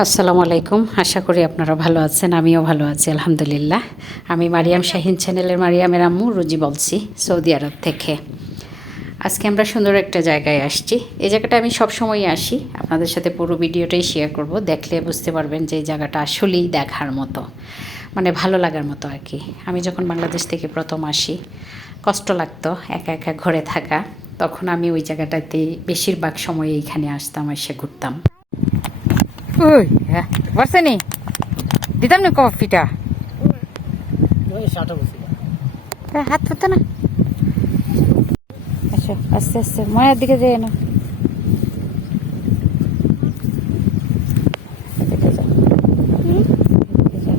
আসসালামু আলাইকুম। আশা করি আপনারা ভালো আছেন, আমিও ভালো আছি, আলহামদুলিল্লাহ। আমি মারিয়াম শাহিন চ্যানেলের মারিয়ামের আম্মু রুজি বলছি, সৌদি আরব থেকে। আজকে আমরা সুন্দর একটা জায়গায় আসছি। এই জায়গাটা আমি সবসময় আসি, আপনাদের সাথে পুরো ভিডিওটাই শেয়ার করব, দেখলে বুঝতে পারবেন যে এই জায়গাটা আসলেই দেখার মতো মানে ভালো লাগার মতো আর কি। আমি যখন বাংলাদেশ থেকে প্রথম আসি, কষ্ট লাগতো একা একা ঘরে থাকা, তখন আমি ওই জায়গাটাতে বেশিরভাগ সময় এইখানে আসতাম, এসে ঘুরতাম। ওই হ্যাঁ বসে নি। দিতাম না কফিটা? এ, হাত ধরতে না। আচ্ছা আস্তে আস্তে মায়ের দিকে যেয়ে না এদিকে যাও। এদিকে যাও।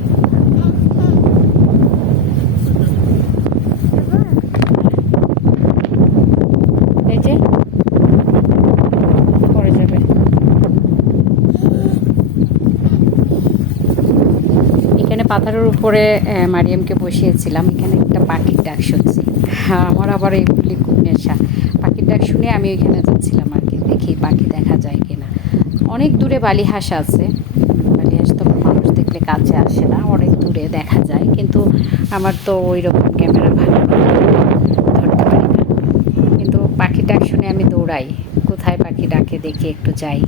এই যে পড়ে যাবে এখানে উপরে মারিয়ামকে বসিয়েছিলাম। এখানে একটা পাখির ডাক শুনছি। হ্যাঁ, আমার আবার এইগুলি খুব নেশা পাখির ডাক শুনে আমি ওইখানে যাচ্ছিলাম আর কি দেখি পাখি দেখা যায় কিনা। অনেক দূরে বালিহাঁস আছে। বালিহাঁস তো মানুষ দেখলে কাছে আসে না অনেক দূরে দেখা যায়। কিন্তু আমার তো ওই রকম ক্যামেরা ভালো ধরতে পারি না। কিন্তু পাখির ডাক শুনে আমি দৌড়াই। কোথায় পাখি ডাকে দেখি একটু যাই।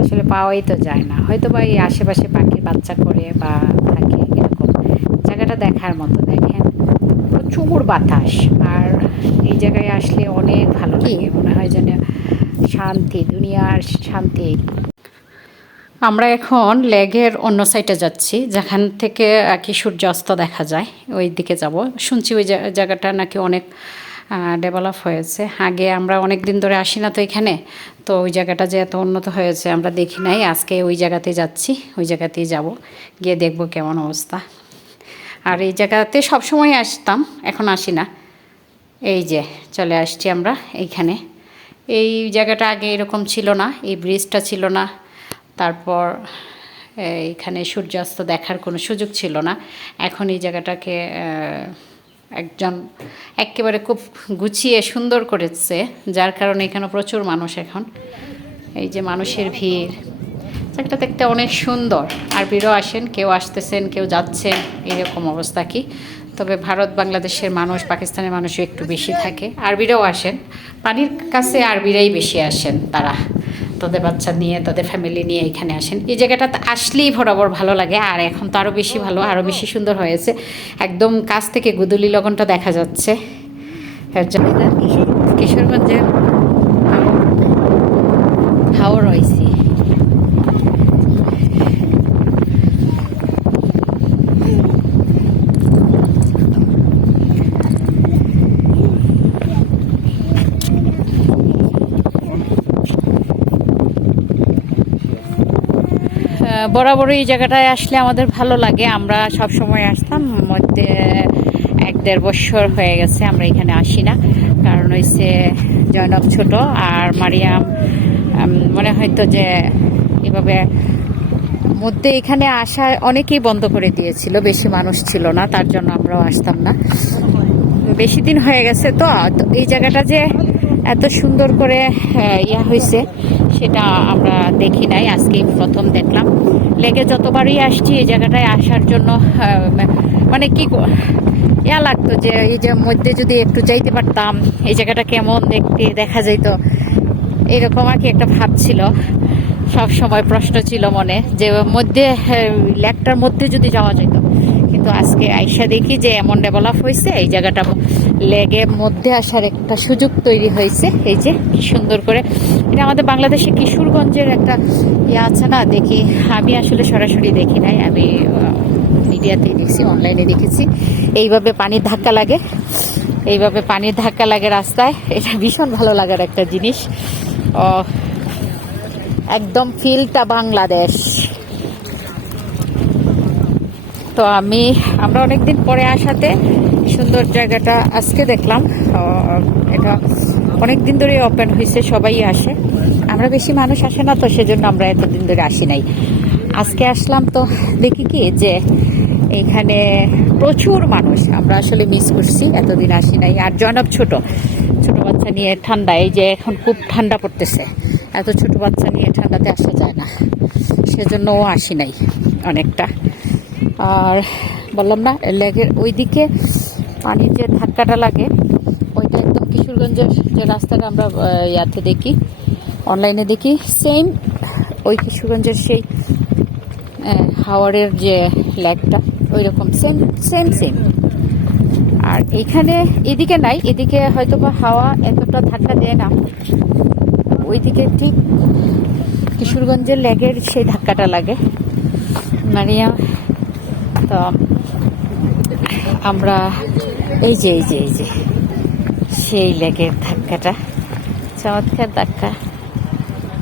আসলে পাওয়াই তো যায় না। হয়তো বা এই আশেপাশে পাখির বাচ্চা করে বা থাকে। জায়গাটা দেখার মতো দেখেন। প্রচুর বাতাস আর এই জায়গায় আসলে অনেক ভালো লাগে। মনে হয় যেন শান্তি দুনিয়ার শান্তি। আমরা এখন লেগের অন্য সাইডে যাচ্ছি যেখান থেকে আর কি সূর্যাস্ত দেখা যায়। ওই দিকে যাব। শুনছি ওই জায়গাটা নাকি অনেক ডেভেলপ হয়েছে। আগে আমরা অনেক দিন ধরে আসি না তো এখানে তো ওই জায়গাটা যে এত উন্নত হয়েছে আমরা দেখি নাই। আজকে ওই জায়গাতে যাচ্ছি ওই জায়গাতেই যাব। গিয়ে দেখব কেমন অবস্থা। আর এই জায়গাতে সবসময় আসতাম, এখন আসি না। এই যে, চলে আসছি আমরা এইখানে। এই জায়গাটা আগে এরকম ছিল না, এই ব্রিজটা ছিল না। তারপর এইখানে সূর্যাস্ত দেখার কোনো সুযোগ ছিল না। এখন এই জায়গাটাকে একজন একেবারে খুব গুছিয়ে সুন্দর করেছে, যার কারণে এখানে প্রচুর মানুষ এখন। এই যে মানুষের ভিড়। জায়গাটা দেখতে অনেক সুন্দর। আরবিরও আসেন কেউ আসতেছেন কেউ যাচ্ছেন এরকম অবস্থা কি? তবে ভারত বাংলাদেশের মানুষ পাকিস্তানের মানুষও একটু বেশি থাকে। আরবিরাও আসেন। পানির কাছে আরবিরাই বেশি আসেন তারা। তাদের বাচ্চা নিয়ে তাদের ফ্যামিলি নিয়ে এখানে আসেন। এই জায়গাটাতে আসলেই বরাবর ভালো লাগে। আর এখন তো আরও বেশি ভালো আরও বেশি সুন্দর হয়েছে। একদম কাছ থেকে গুদুলি লগনটা দেখা যাচ্ছে। কিশোরগঞ্জের বরাবরই এই জায়গাটায় আসলে আমাদের ভালো লাগে। আমরা সব সময় আসতাম, মধ্যে এক দেড় বছর হয়ে গেছে আমরা এখানে আসি না। কারণ হয়েছে জয়নব ছোট আর মারিয়াম মনে হয়তো যে এভাবে মধ্যে এখানে আসা অনেকেই বন্ধ করে দিয়েছিল, বেশি মানুষ ছিল না, তার জন্য আমরাও আসতাম না। বেশি দিন হয়ে গেছে তো এই জায়গাটা যে এত সুন্দর করে ইয়া হয়েছে সেটা আমরা দেখি নাই, আজকেই প্রথম দেখলাম। লেগে যতবারই আসছি এই জায়গাটায় আসার জন্য মানে কি ইয়া লাগতো যে এই যে মধ্যে যদি একটু যাইতে পারতাম, এই জায়গাটা কেমন দেখতে, দেখা যেত এরকম আর কি একটা ভাব ছিল। সব সময় প্রশ্ন ছিল মনে যে মধ্যে লেকটার মধ্যে যদি যাওয়া যেত কিন্তু আজকে আইসা দেখি যে এমন ডেভেলপ হয়েছে এই জায়গাটা লেগে মধ্যে আসার একটা সুযোগ তৈরি হয়েছে এই যে কি সুন্দর করে, এটা আমাদের বাংলাদেশে কিশোরগঞ্জের একটা ইয়ে আছে না, দেখি, আমি আসলে সরাসরি দেখি নাই, আমি মিডিয়াতেই দেখছি, অনলাইনে দেখেছি। এইভাবে পানির ধাক্কা লাগে, এইভাবে পানির ধাক্কা লাগে রাস্তায়, এটা ভীষণ ভালো লাগার একটা জিনিস। একদম ফিলটা বাংলাদেশ। তো আমি, আমরা অনেকদিন পরে আসাতে সুন্দর জায়গাটা আজকে দেখলাম। এটা অনেক দিন ধরে ওপেন হয়েছে, সবাই আসে। আমরা বেশি মানুষ আসে না তো, সেজন্য আমরা এতদিন ধরে আসি নাই। আজকে আসলাম তো, দেখি কি যে এখানে প্রচুর মানুষ, আমরা আসলে মিস করছি, এতদিন আসি নাই। আর জনব ছোট ছোট বাচ্চা নিয়ে ঠান্ডা, এই যে এখন খুব ঠান্ডা পড়তেছে। এত ছোট বাচ্চা নিয়ে ঠান্ডাতে আসা যায় না সেজন্যও আসি নাই অনেকটা। আর বললাম না লেগের ওইদিকে পানির যে ধাক্কাটা লাগে, ওইটা একদম কিশোরগঞ্জের যে রাস্তাটা আমরা ইয়াতে দেখি অনলাইনে দেখি সেম ওই কিশোরগঞ্জের সেই হাওয়ারের যে ল্যাগটা ওই রকম সেম সেম সেম আর এইখানে এদিকে নাই, এদিকে হয়তো বা হাওয়া এতটা ধাক্কা দেয় না। ওইদিকে ঠিক কিশোরগঞ্জের লেগের সেই ধাক্কাটা লাগে। মারিয়া তো আমরা এই যে এই যে এই যে, সেই লেগের ধাক্কাটা, চমৎকার ধাক্কা।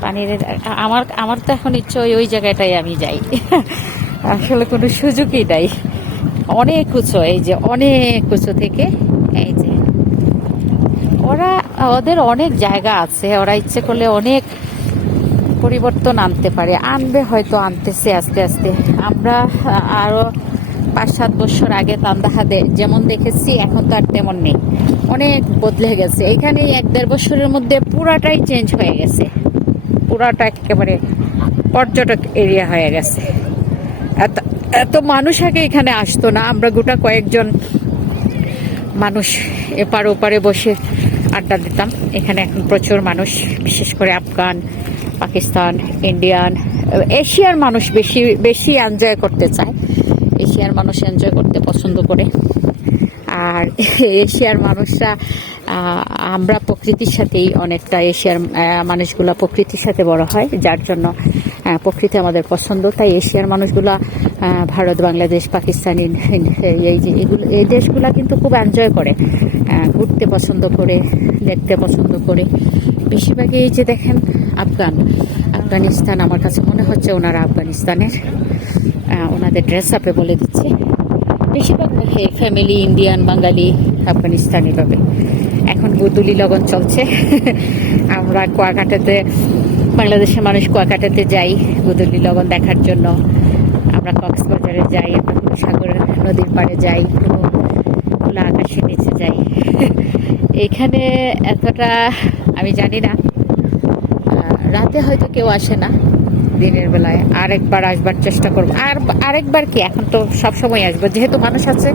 পানির আমার আমার তো এখন ইচ্ছে ওই ওই জায়গাটায় আমি যাই। আসলে কোনো সুযোগই নাই। অনেক উঁচু, এই যে অনেক উঁচু থেকে, এই যে। ওরা, ওদের অনেক জায়গা আছে, ওরা ইচ্ছে করলে অনেক পরিবর্তন আনতে পারে। আনবে হয়তো, আনতেছে আস্তে আস্তে। আমরা আরও পাঁচ সাত বছর আগে তান্দাহাদে যেমন দেখেছি, এখন তো আর তেমন নেই। অনেক বদলে গেছে। এখানে এক দেড় বছরের মধ্যে পুরাটাই চেঞ্জ হয়ে গেছে। পুরাটা একেবারে পর্যটক এরিয়া হয়ে গেছে। এত এত মানুষ আগে এখানে আসতো না। আমরা গোটা কয়েকজন মানুষ এপার ওপারে বসে আড্ডা দিতাম। এখানে এখন প্রচুর মানুষ, বিশেষ করে আফগান, পাকিস্তান, ইন্ডিয়ান, এশিয়ার মানুষ বেশি বেশি এনজয় করতে চায়। এশিয়ার মানুষ এনজয় করতে পছন্দ করে। আর এশিয়ার মানুষরা আমরা প্রকৃতির সাথেই অনেকটা এশিয়ার মানুষগুলো প্রকৃতির সাথে বড় হয়, যার জন্য প্রকৃতি আমাদের পছন্দ। তাই এশিয়ার মানুষগুলা ভারত, বাংলাদেশ, পাকিস্তান এই যে এগুলো, এই দেশগুলা কিন্তু খুব এনজয় করে ঘুরতে পছন্দ করে, দেখতে পছন্দ করে। বেশিরভাগই এই যে দেখেন, আফগান। আফগানিস্তান, আমার কাছে মনে হচ্ছে ওনারা আফগানিস্তানের। ওনাদের ড্রেস আপে বলে দিচ্ছে। বেশিরভাগ ফ্যামিলি ইন্ডিয়ান বাঙালি, আফগানিস্তানি পাবে এখন গুদুলি লগন চলছে। আমরা কুয়াকাটাতে, বাংলাদেশের মানুষ কুয়াকাটাতে যাই গুদুলি লগন দেখার জন্য। আমরা কক্সবাজারে যাই সাগর নদীর পাড়ে যাই খোলা আকাশের নিচে যাই। এখানে এতটা আমি জানি না। রাতে হয়তো কেউ আসে না। দিনের বেলায় আরেকবার আসবার চেষ্টা করব। আর আরেকবার কি, এখন তো সব সময় আসব। যেহেতু মানুষ আছে,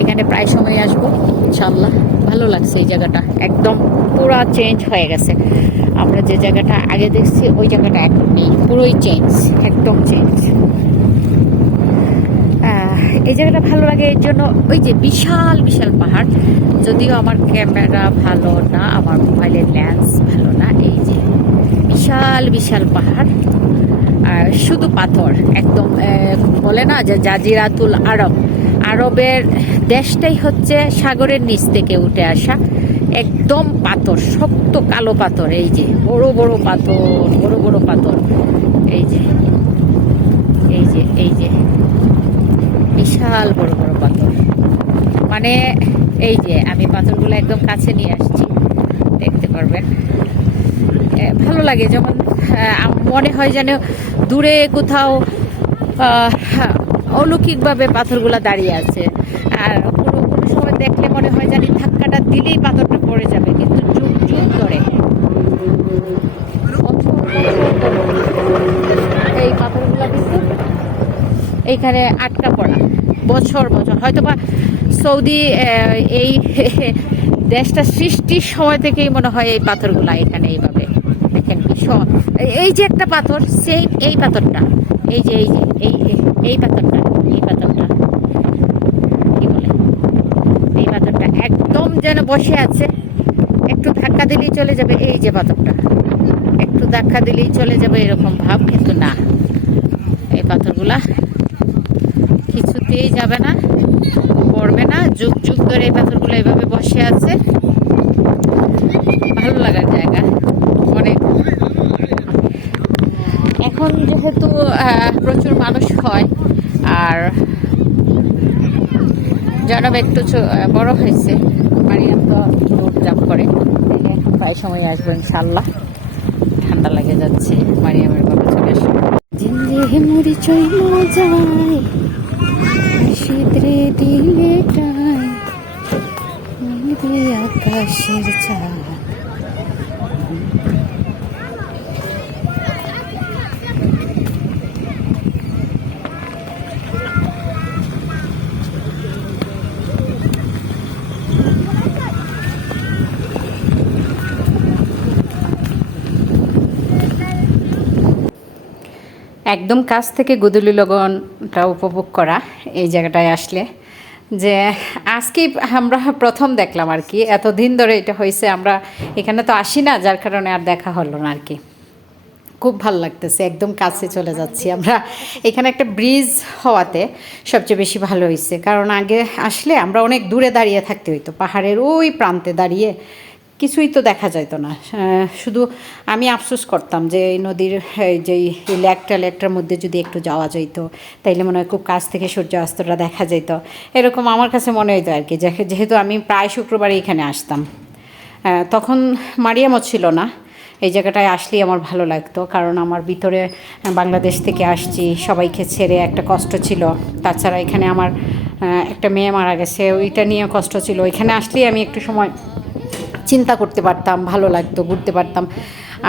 এখানে প্রায় সময় আসব ইনশাল্লাহ ভালো লাগছে এই জায়গাটা। একদম পুরা চেঞ্জ হয়ে গেছে। আমরা যে জায়গাটা আগে দেখছি, ওই জায়গাটা এখন নেই। পুরোই চেঞ্জ একদম চেঞ্জ এই জায়গাটা ভালো লাগে এর জন্য ওই যে বিশাল বিশাল পাহাড়। যদিও আমার ক্যামেরা ভালো না, আমার মোবাইলের লেন্স ভালো না, এই বিশাল বিশাল পাহাড়। আর শুধু পাথর, একদম বলে না যে জাজিরাতুল আরব। আরবের দেশটাই হচ্ছে সাগরের নিচ থেকে উঠে আসা একদম পাথর, শক্ত কালো পাথর, এই যে, বড় বড় পাথর, বড় বড় পাথর। এই যে এই যে এই যে, বিশাল বড় বড় পাথর। মানে এই যে, আমি পাথরগুলো একদম কাছে নিয়ে আসছি। দেখতে পারবেন। ভালো লাগে যেমন মনে হয় যেন দূরে কোথাও অলৌকিকভাবে পাথরগুলো দাঁড়িয়ে আছে। আর কোনো কোনো সময় দেখলে মনে হয় জানি ধাক্কাটা দিলেই পাথরটা পড়ে যাবে, কিন্তু চুপ চুপ ধরে এই পাথরগুলো কিন্তু এইখানে আটকা পড়া, বছর বছর। হয়তো বা সৌদি এই দেশটা সৃষ্টির সময় থেকেই মনে হয় এই পাথরগুলা এখানে এই- এই যে একটা পাথর, সেই এই পাথরটা। এই যে এই যে এই এই- পাথরটা, এই পাথরটা। কি বলে? এই পাথরটা একদম যেন বসে আছে। একটু ধাক্কা দিলেই চলে যাবে এই যে পাথরটা। একটু ধাক্কা দিলেই চলে যাবে এরকম ভাব, কিন্তু না। এই পাথরগুলা কিছুতেই যাবে না, পড়বে না। যুগ যুগ ধরে এই পাথরগুলো এভাবে বসে আছে। ভালো লাগার জায়গা অনেক এখন যেহেতু প্রচুর মানুষ হয়, আর জনব একটু বড় হয়েছে, মারিয়াম তো দৌড় জাম্প করে। প্রায় সময় আসব ইনশাল্লাহ ঠান্ডা লেগে যাচ্ছে, মারিয়ামের বাবা চলে আসবে। জিন্দে মুড়ি শীতরে আকাশের চাঁদ একদম কাছ থেকে গুদুলি লগনটা উপভোগ করা এই জায়গাটায় আসলে। যে আজকেই আমরা প্রথম দেখলাম আর কি, এতদিন ধরে এটা হয়েছে, আমরা এখানে তো আসি না, যার কারণে আর দেখা হলো না আর কি। খুব ভালো লাগতেছে, একদম কাছে চলে যাচ্ছি আমরা। এখানে একটা ব্রিজ হওয়াতে সবচেয়ে বেশি ভালো হয়েছে, কারণ আগে আসলে আমরা অনেক দূরে দাঁড়িয়ে থাকতে হইতো, পাহাড়ের ওই প্রান্তে দাঁড়িয়ে কিছুই তো দেখা যাইতো না। শুধু আমি আফসোস করতাম যে এই নদীর, এই যে ল্যাকটা ল্যাকটার মধ্যে যদি একটু যাওয়া যাইতো, তাইলে মনে হয় খুব কাছ থেকে সূর্যাস্তটা দেখা যেত এরকম আমার কাছে মনে হইতো আর কি যেহেতু আমি প্রায় শুক্রবারে এখানে আসতাম। তখন মারিয়ামও ছিল না। এই জায়গাটায় আসলেই আমার ভালো লাগতো, কারণ আমার ভিতরে বাংলাদেশ থেকে আসছি, সবাইকে ছেড়ে একটা কষ্ট ছিল। তাছাড়া এখানে আমার একটা মেয়ে মারা গেছে, ওইটা নিয়ে কষ্ট ছিল। এখানে আসলেই আমি একটু সময় চিন্তা করতে পারতাম ভালো লাগতো ঘুরতে পারতাম।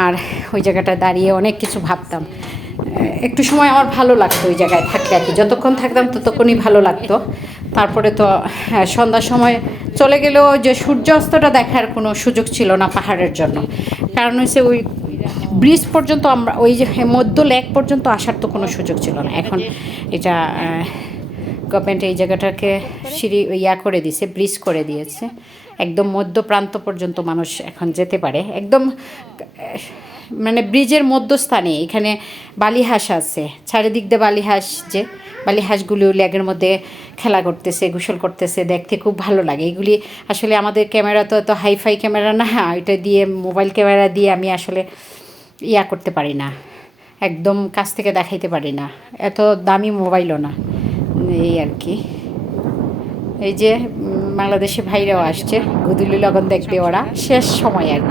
আর ওই জায়গাটায় দাঁড়িয়ে অনেক কিছু ভাবতাম। একটু সময় আমার ভালো লাগতো ওই জায়গায় থাকলে আর কি। যতক্ষণ থাকতাম ততক্ষণই ভালো লাগতো। তারপরে তো হ্যাঁ, সন্ধ্যার সময় চলে গেলেও যে সূর্যাস্তটা দেখার কোনো সুযোগ ছিল না পাহাড়ের জন্য। কারণ হচ্ছে ওই ব্রিজ পর্যন্ত আমরা ওই যে মধ্য লেক পর্যন্ত আসার তো কোনো সুযোগ ছিল না। এখন এটা গভর্নমেন্ট এই জায়গাটাকে সিঁড়ি ইয়া করে দিয়েছে ব্রিজ করে দিয়েছে। একদম মধ্য প্রান্ত পর্যন্ত মানুষ এখন যেতে পারে। একদম মানে ব্রিজের মধ্যস্থানে, এখানে বালিহাঁস আছে। চারিদিক দিয়ে বালিহাঁস যে, বালিহাঁসগুলো লেগের মধ্যে খেলা করতেছে, গোসল করতেছে, দেখতে খুব ভালো লাগে। এগুলি আসলে আমাদের ক্যামেরা তো এত হাইফাই ক্যামেরা না ওইটা দিয়ে মোবাইল ক্যামেরা দিয়ে আমি আসলে ইয়া করতে পারি না। একদম কাছ থেকে দেখাইতে পারি না। এত দামি মোবাইলও না। এই আর কি। এই যে বাংলাদেশে ভাইরাও আসছে, গুদুলি লগন দেখবে ওরা। শেষ সময় আর